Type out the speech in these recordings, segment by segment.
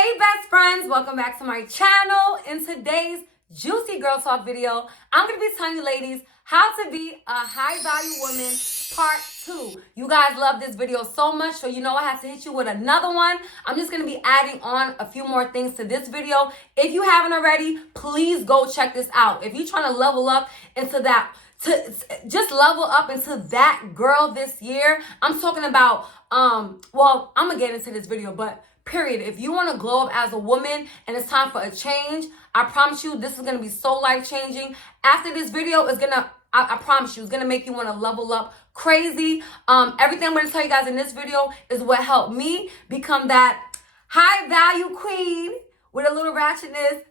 Hey best friends, welcome back to my channel. In today's juicy girl talk video, I'm going to be telling you ladies how to be a high value woman part 2. You guys love this video so much, so you know I have to hit you with another one. I'm just going to be adding on a few more things to this video. If you haven't already, please go check this out. If you're trying to level up into that, just level up into that girl this year, I'm talking about, well, I'm going to get into this video, but period. If you want to glow up as a woman and it's time for a change, I promise you this is going to be so life-changing. After this video is going to, I promise you, it's going to make you want to level up crazy. Everything I'm going to tell you guys in this video is what helped me become that high value queen with a little ratchetness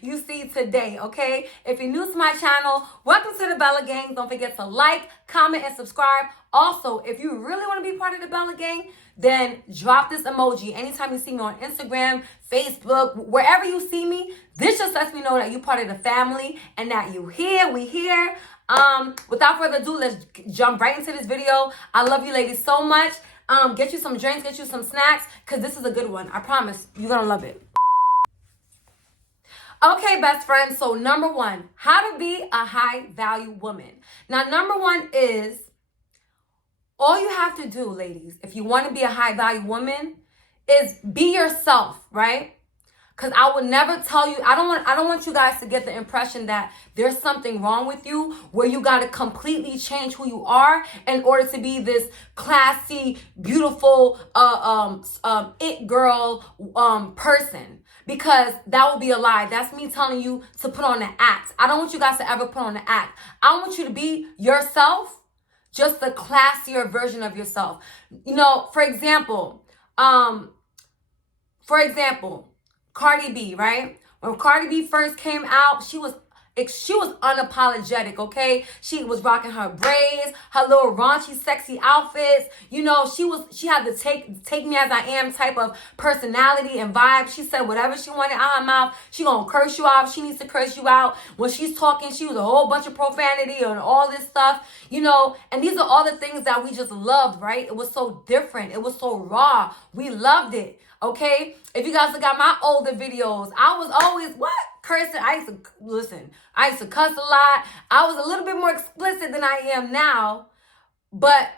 you see today, okay? If you're new to my channel, welcome to the Bella Gang. Don't forget to like, comment, and subscribe. Also, if you really want to be part of the Bella Gang, then drop this emoji. Anytime you see me on Instagram, Facebook, wherever you see me, this just lets me know that you're part of the family and that we here. Without further ado, let's jump right into this video. I love you ladies so much. Get you some drinks, get you some snacks, because this is a good one. I promise you're going to love it. Okay, best friends, so number one, how to be a high value woman. Now, number one is, all you have to do, ladies, if you want to be a high value woman, is be yourself, right? Because I would never tell you, I don't want you guys to get the impression that there's something wrong with you where you got to completely change who you are in order to be this classy, beautiful, it girl person. Because that would be a lie. That's me telling you to put on an act. I don't want you guys to ever put on an act. I want you to be yourself, just the classier version of yourself. You know, for example, Cardi B, right? When Cardi B first came out, she was unapologetic, okay? She was rocking her braids, her little raunchy, sexy outfits. You know, she had the take me as I am type of personality and vibe. She said whatever she wanted out her mouth. She gonna curse you out. She needs to curse you out. When she's talking, she was a whole bunch of profanity and all this stuff, you know. And these are all the things that we just loved, right? It was so different. It was so raw. We loved it. Okay, if you guys look at my older videos, I was always cursing. I used to cuss a lot. I was a little bit more explicit than I am now. But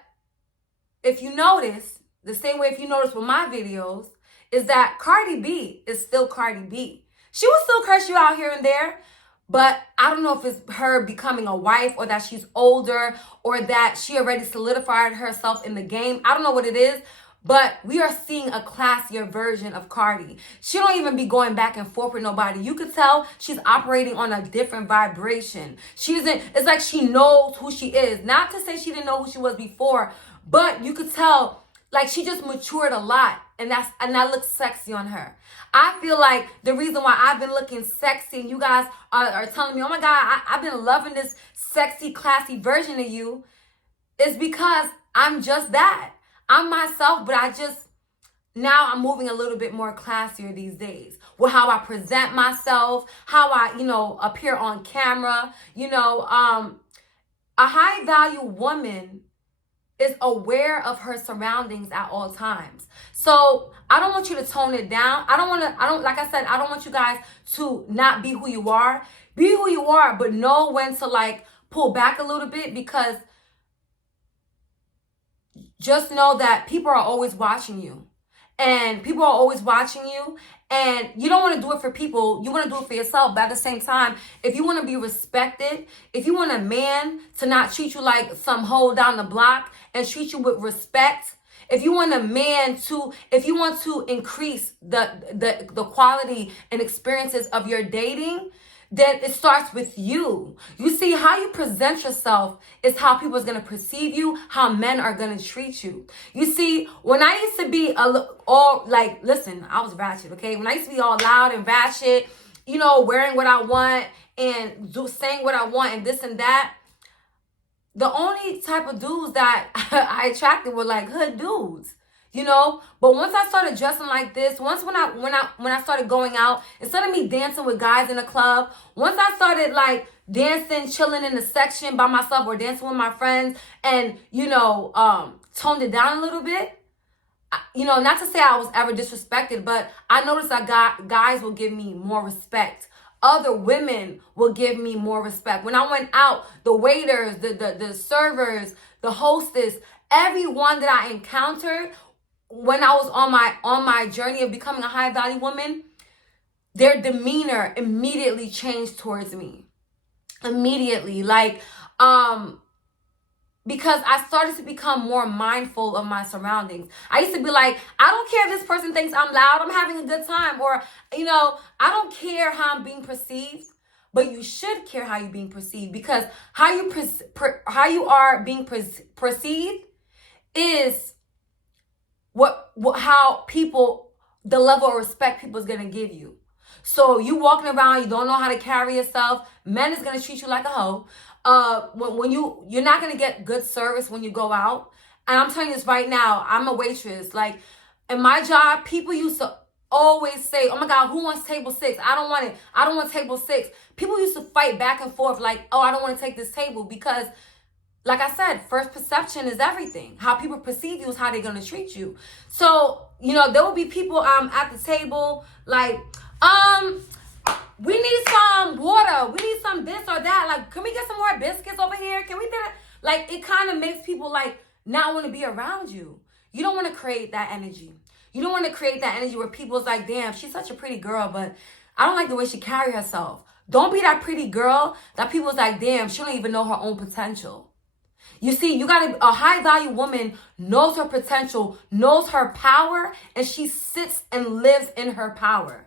if you notice, the same way if you notice with my videos, is that Cardi B is still Cardi B. She will still curse you out here and there, but I don't know if it's her becoming a wife or that she's older or that she already solidified herself in the game. I don't know what it is. But we are seeing a classier version of Cardi. She don't even be going back and forth with nobody. You could tell she's operating on a different vibration. It's like she knows who she is. Not to say she didn't know who she was before, but you could tell like she just matured a lot, and that looks sexy on her. I feel like the reason why I've been looking sexy and you guys are telling me, oh my God, I've been loving this sexy, classy version of you, is because I'm just that. I'm myself, but now I'm moving a little bit more classier these days with how I present myself, how I, appear on camera. A high value woman is aware of her surroundings at all times. So I don't want you to tone it down. Like I said, I don't want you guys to not be who you are. Be who you are, but know when to pull back a little bit, because just know that people are always watching you, and people are always watching you, and you don't want to do it for people. You want to do it for yourself. But at the same time, if you want to be respected, if you want a man to not treat you like some hoe down the block and treat you with respect, if you want a man if you want to increase the quality and experiences of your dating, then it starts with you. You see, how you present yourself is how people are going to perceive you, how men are going to treat you. You see, when I used to be listen, I was ratchet, okay? When I used to be all loud and ratchet, wearing what I want and saying what I want and this and that, the only type of dudes that I attracted were hood dudes. But once I started dressing like this, when I started going out, instead of me dancing with guys in the club, once I started dancing, chilling in the section by myself or dancing with my friends and, toned it down a little bit, not to say I was ever disrespected, but I noticed that guys will give me more respect. Other women will give me more respect. When I went out, the waiters, the servers, the hostess, everyone that I encountered when I was on my journey of becoming a high value woman, their demeanor immediately changed towards me. Immediately. Because I started to become more mindful of my surroundings. I used to be like, I don't care if this person thinks I'm loud, I'm having a good time. Or, I don't care how I'm being perceived. But you should care how you're being perceived, because how you are being perceived is how people, the level of respect people is going to give you. So you walking around, you don't know how to carry yourself, men is going to treat you like a hoe. When you're not going to get good service when you go out. And I'm telling you this right now, I'm a waitress. Like, in my job, people used to always say, oh my God, who wants table 6? I don't want it. I don't want table 6. People used to fight back and forth like, oh, I don't want to take this table, because like I said, first perception is everything. How people perceive you is how they're going to treat you. So, there will be people at the table like, we need some water. We need some this or that. Like, can we get some more biscuits over here? Can we do that? Like, it kind of makes people like not want to be around you. You don't want to create that energy. You don't want to create that energy where people's like, damn, she's such a pretty girl, but I don't like the way she carry herself. Don't be that pretty girl that people's like, damn, she don't even know her own potential. You see, a high value woman knows her potential, knows her power, and she sits and lives in her power.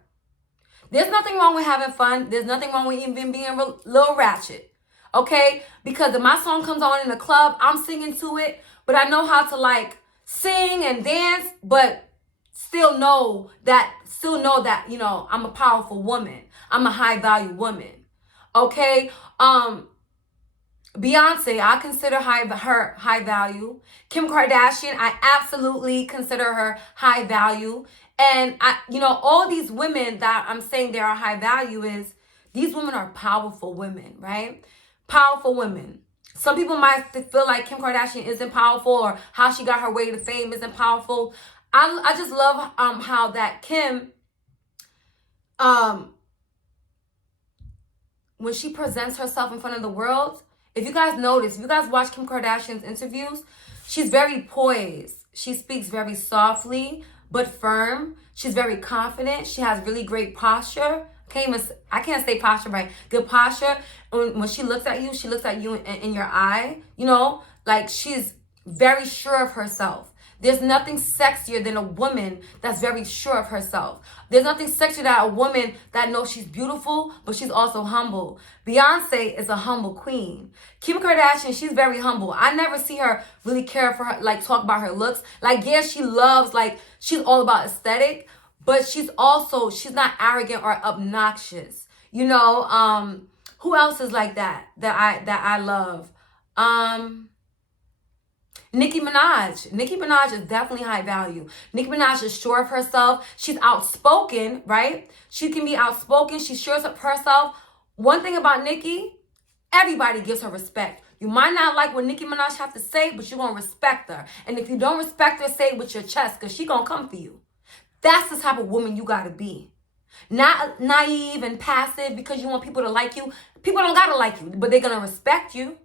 There's nothing wrong with having fun. There's nothing wrong with even being a little ratchet. Okay? Because if my song comes on in the club, I'm singing to it, but I know how to like sing and dance, but still know that, I'm a powerful woman. I'm a high value woman. Okay? Beyonce, I consider her high value. Kim Kardashian, I absolutely consider her high value. And all these women that I'm saying they are high value these women are powerful women, right? Powerful women. Some people might feel like Kim Kardashian isn't powerful, or how she got her way to fame isn't powerful. I just love how that Kim, when she presents herself in front of the world, if you guys notice, if you guys watch Kim Kardashian's interviews, she's very poised. She speaks very softly but firm. She's very confident. She has really great posture. I can't say posture right. Good posture. When she looks at you in your eye. Like, she's very sure of herself. There's nothing sexier than a woman that's very sure of herself. There's nothing sexier than a woman that knows she's beautiful, but she's also humble. Beyonce is a humble queen. Kim Kardashian, she's very humble. I never see her really care for her, like, talk about her looks. Like, yeah, she loves, like, she's all about aesthetic, but she's not arrogant or obnoxious. Who else is like that I love? Nicki Minaj. Nicki Minaj is definitely high value. Nicki Minaj is sure of herself. She's outspoken, right? She can be outspoken. She's sure of herself. One thing about Nicki, everybody gives her respect. You might not like what Nicki Minaj has to say, but you're going to respect her. And if you don't respect her, say it with your chest, because she's going to come for you. That's the type of woman you got to be. Not naive and passive because you want people to like you. People don't got to like you, but they're going to respect you.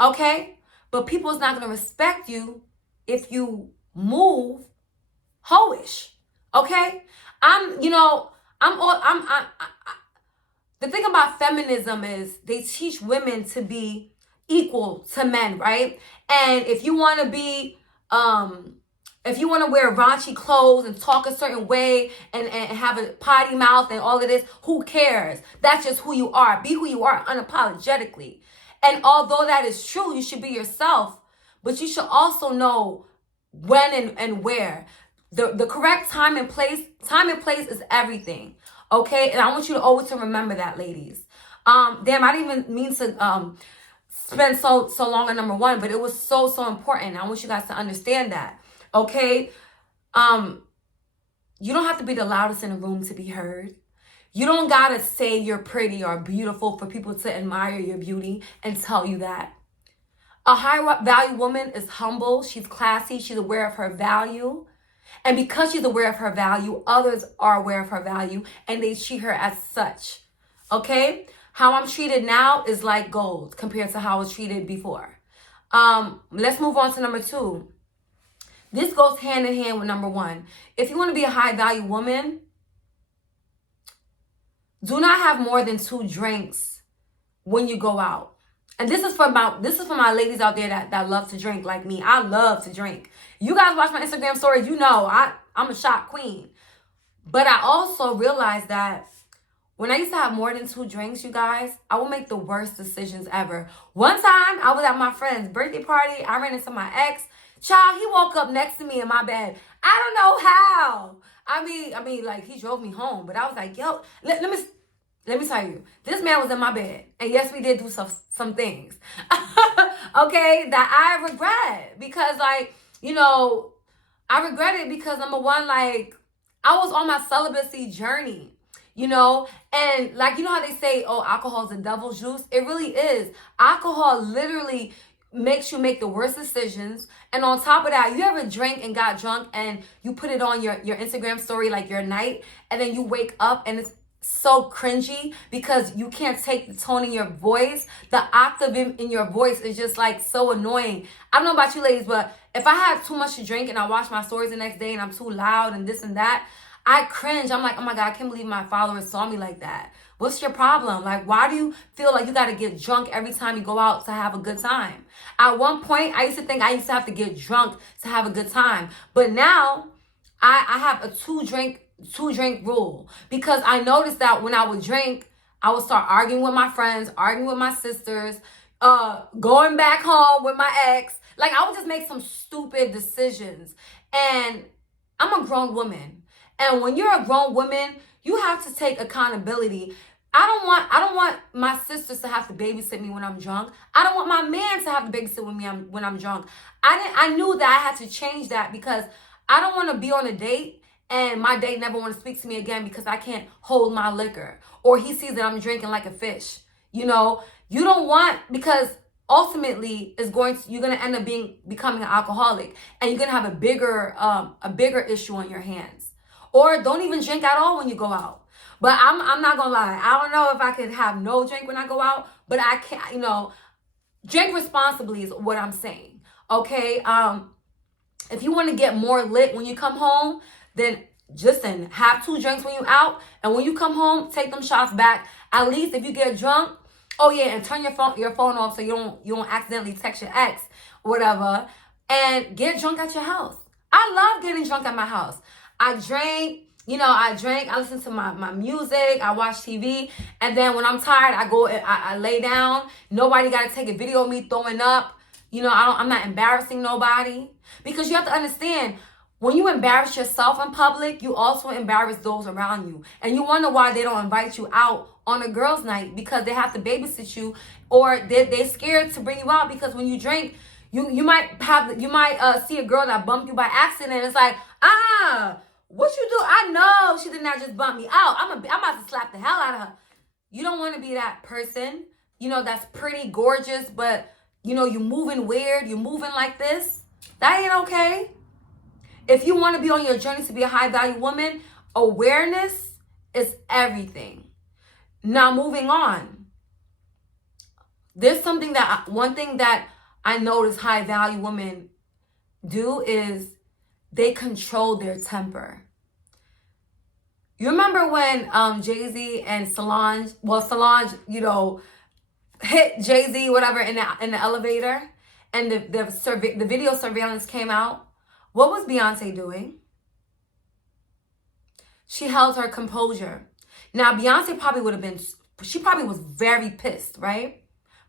Okay? But people's not going to respect you if you move hoish. Okay? The thing about feminism is they teach women to be equal to men, right? And if you want to be, if you want to wear raunchy clothes and talk a certain way and have a potty mouth and all of this, who cares? That's just who you are. Be who you are unapologetically. And although that is true, you should be yourself, but you should also know when and where. The correct time and place is everything. Okay? And I want you to always remember that, ladies. Damn, I didn't even mean to spend so long on number one, but it was so important. I want you guys to understand that. Okay? You don't have to be the loudest in the room to be heard. You don't gotta say you're pretty or beautiful for people to admire your beauty and tell you that. A high value woman is humble. She's classy. She's aware of her value. And because she's aware of her value, others are aware of her value and they treat her as such. Okay? How I'm treated now is like gold compared to how I was treated before. Let's move on to number 2. This goes hand in hand with number 1. If you want to be a high value woman, do not have more than 2 drinks when you go out. And this is for my ladies out there that love to drink like me. I love to drink. You guys watch my Instagram stories, you know I'm a shot queen. But I also realized that when I used to have more than 2 drinks, you guys, I would make the worst decisions ever. One time, I was at my friend's birthday party. I ran into my ex. Child, he woke up next to me in my bed. I don't know how. I mean, like, he drove me home. But I was like, yo, let me tell you. This man was in my bed. And yes, we did do some things. Okay, that I regret. Because, like, you know, I regret it because, number 1, like, I was on my celibacy journey. You know, and like, you know how they say, oh, alcohol is the devil's juice? It really is. Alcohol literally makes you make the worst decisions. And on top of that, you ever drank and got drunk and you put it on your Instagram story, like your night, and then you wake up and it's so cringy because you can't take the tone in your voice. The octave in your voice is just like so annoying. I don't know about you ladies, but if I have too much to drink and I watch my stories the next day and I'm too loud and this and that, I cringe. I'm like, oh my God, I can't believe my followers saw me like that. What's your problem? Like, why do you feel like you got to get drunk every time you go out to have a good time? At one point, I used to think I used to have to get drunk to have a good time. But now, I have a two drink rule. Because I noticed that when I would drink, I would start arguing with my friends, arguing with my sisters, going back home with my ex. Like, I would just make some stupid decisions. And I'm a grown woman. And when you're a grown woman, you have to take accountability. I don't want my sisters to have to babysit me when I'm drunk. I don't want my man to have to babysit with me when I'm drunk. I knew that I had to change that because I don't want to be on a date and my date never want to speak to me again because I can't hold my liquor. Or he sees that I'm drinking like a fish. You know, you don't want, because ultimately you're going to end up becoming an alcoholic and you're going to have a bigger issue on your hands. Or don't even drink at all when you go out. But I'm not going to lie. I don't know if I could have no drink when I go out. But I can't, drink responsibly is what I'm saying. Okay? If you want to get more lit when you come home, then just have 2 drinks when you're out. And when you come home, take them shots back. At least if you get drunk, oh yeah, and turn your phone off so you don't accidentally text your ex or whatever. And get drunk at your house. I love getting drunk at my house. I drank, I listen to my music, I watch TV, and then when I'm tired, I go and I lay down. Nobody got to take a video of me throwing up. I'm not embarrassing nobody. Because you have to understand, when you embarrass yourself in public, you also embarrass those around you. And you wonder why they don't invite you out on a girls' night, because they have to babysit you, or they're scared to bring you out because when you drink, you might see a girl that bumped you by accident. It's like, what you do? I know she did not just bump me out. I'm about to slap the hell out of her. You don't want to be that person, that's pretty gorgeous, but, you moving weird. You moving like this. That ain't okay. If you want to be on your journey to be a high value woman, awareness is everything. Now, moving on. There's one thing that I notice high value women do is they control their temper. You remember when Jay-Z and Solange, hit Jay-Z, whatever, in the elevator, and the video surveillance came out? What was Beyonce doing? She held her composure. Now, Beyonce she probably was very pissed, right?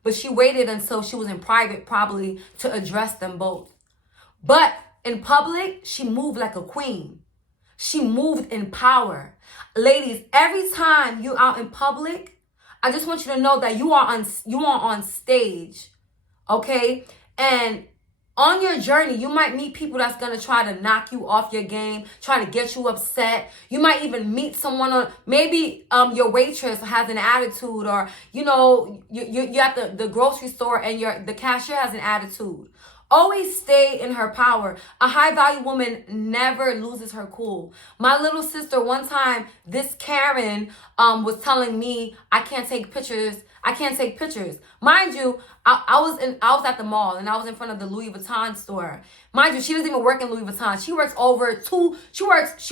But she waited until she was in private probably to address them both. But in public, she moved like a queen. She moved in power. Ladies, every time you're out in public, I just want you to know that you are on stage, okay? And on your journey, you might meet people that's going to try to knock you off your game, try to get you upset. You might even meet someone maybe your waitress has an attitude, or, you're at the grocery store and the cashier has an attitude. Always stay in her power. A high value woman never loses her cool. My little sister, one time, this Karen was telling me I can't take pictures. I can't take pictures. Mind you, I was at the mall and I was in front of the Louis Vuitton store. Mind you, she doesn't even work in Louis Vuitton. She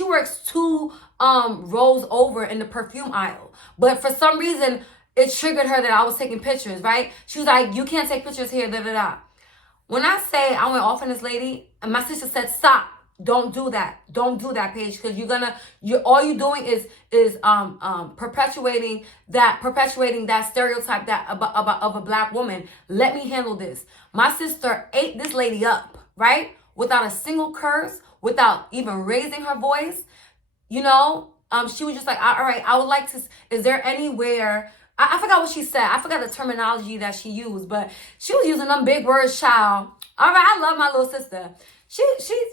works two rows over in the perfume aisle. But for some reason, it triggered her that I was taking pictures, right? She was like, you can't take pictures here, da da da. When I say I went off on this lady, and my sister said, stop, don't do that. Don't do that, Paige, because all you're doing is perpetuating that stereotype of a black woman. Let me handle this. My sister ate this lady up, right? Without a single curse, without even raising her voice. You know, she was just like, all right, I would like to, is there anywhere, I forgot what she said. I forgot the terminology that she used, but she was using them big words, child. All right, I love my little sister.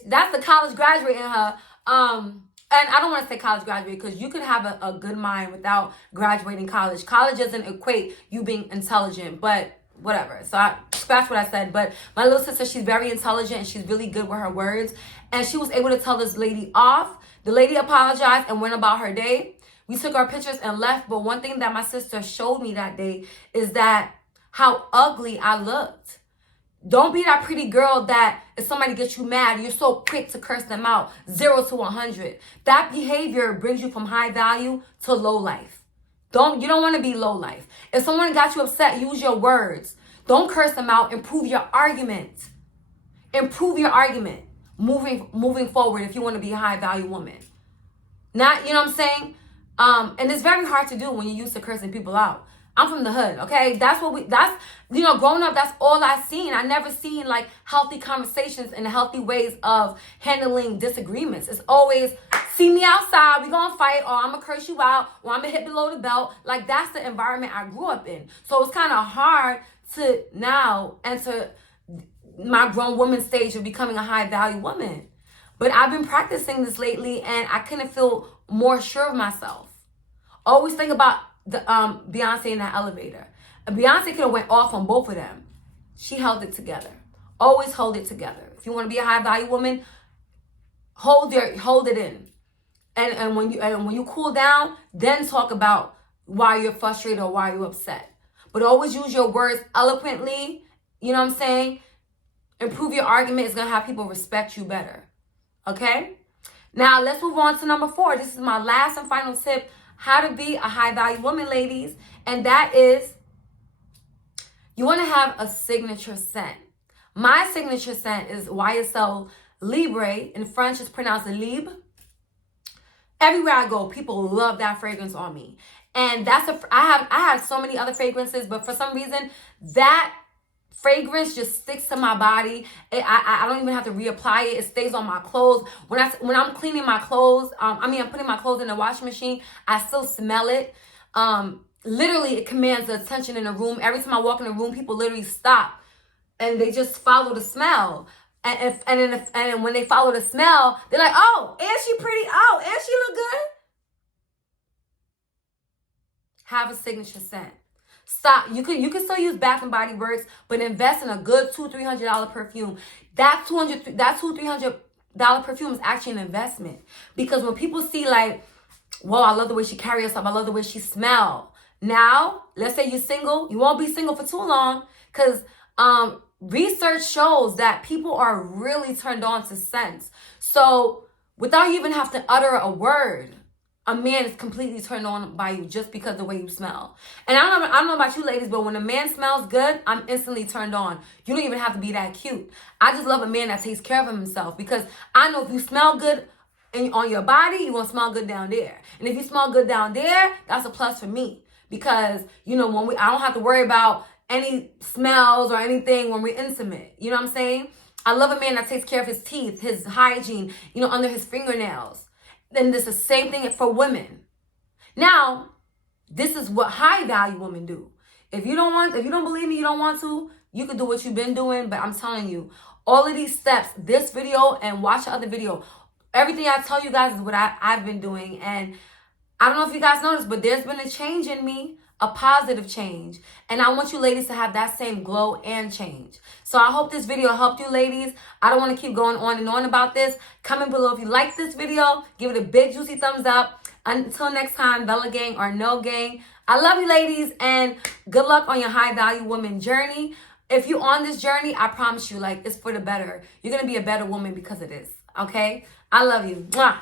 That's the college graduate in her. And I don't want to say college graduate because you can have a good mind without graduating college. College doesn't equate you being intelligent, but whatever. So I scratch what I said. But my little sister, she's very intelligent and she's really good with her words. And she was able to tell this lady off. The lady apologized and went about her day. We took our pictures and left, but one thing that my sister showed me that day is that how ugly I looked. Don't be that pretty girl that if somebody gets you mad, you're so quick to curse them out. 0 to 100. That behavior brings you from high value to low life. You don't want to be low life. If someone got you upset, use your words. Don't curse them out. Improve your argument. Improve your argument. Moving forward if you want to be a high value woman. Not, you know what I'm saying? And it's very hard to do when you're used to cursing people out. I'm from the hood, okay? Growing up, that's all I seen. I never seen like healthy conversations and healthy ways of handling disagreements. It's always, see me outside, we gonna fight, or I'm gonna curse you out, or I'm gonna hit below the belt. Like that's the environment I grew up in. So it's kind of hard to now enter my grown woman stage of becoming a high value woman. But I've been practicing this lately and I couldn't feel more sure of myself. Always think about the Beyonce in that elevator. Beyonce could have went off on both of them. She held it together. Always hold it together. If you want to be a high value woman, hold it in. And when you cool down, then talk about why you're frustrated or why you're upset. But always use your words eloquently. You know what I'm saying? Improve your argument. It's gonna have people respect you better. Okay? Now let's move on to number 4. This is my last and final tip. How to be a high value woman, ladies. And that is, you want to have a signature scent. My signature scent is YSL Libre. In French, it's pronounced Libre. Everywhere I go, people love that fragrance on me. And I had so many other fragrances, but for some reason, that fragrance just sticks to my body. I don't even have to reapply it. It stays on my clothes. When I'm cleaning my clothes, I'm putting my clothes in the washing machine, I still smell it. Literally, it commands the attention in the room. Every time I walk in the room, people literally stop and they just follow the smell. And when they follow the smell, they're like, oh, is she pretty? Oh, and she look good? Have a signature scent. Stop. You can still use Bath and Body Works, but invest in a good $200-$300 perfume. That $200-$300 perfume is actually an investment, because when people see like, whoa, I love the way she carries herself, I love the way she smells. Now, let's say you're single, you won't be single for too long, because research shows that people are really turned on to scents. So without you even have to utter a word, a man is completely turned on by you just because of the way you smell. And I don't know about you ladies, but when a man smells good, I'm instantly turned on. You don't even have to be that cute. I just love a man that takes care of himself, because I know if you smell good on your body, you're going to smell good down there. And if you smell good down there, that's a plus for me, because, I don't have to worry about any smells or anything when we're intimate. You know what I'm saying? I love a man that takes care of his teeth, his hygiene, under his fingernails. Then this is the same thing for women. Now, this is what high value women do. If you don't believe me, you don't want to, you can do what you've been doing, but I'm telling you, all of these steps, this video and watch the other video, everything I tell you guys is what I've been doing. And I don't know if you guys noticed, but there's been a change in me. a positive change. And I want you ladies to have that same glow and change. So I hope this video helped you ladies. I don't want to keep going on and on about this. Comment below if you like this video. Give it a big juicy thumbs up. Until next time, Bella Gang or no gang. I love you ladies and good luck on your high value woman journey. If you're on this journey, I promise you, like, it's for the better. You're going to be a better woman because of this. Okay? I love you. Mwah.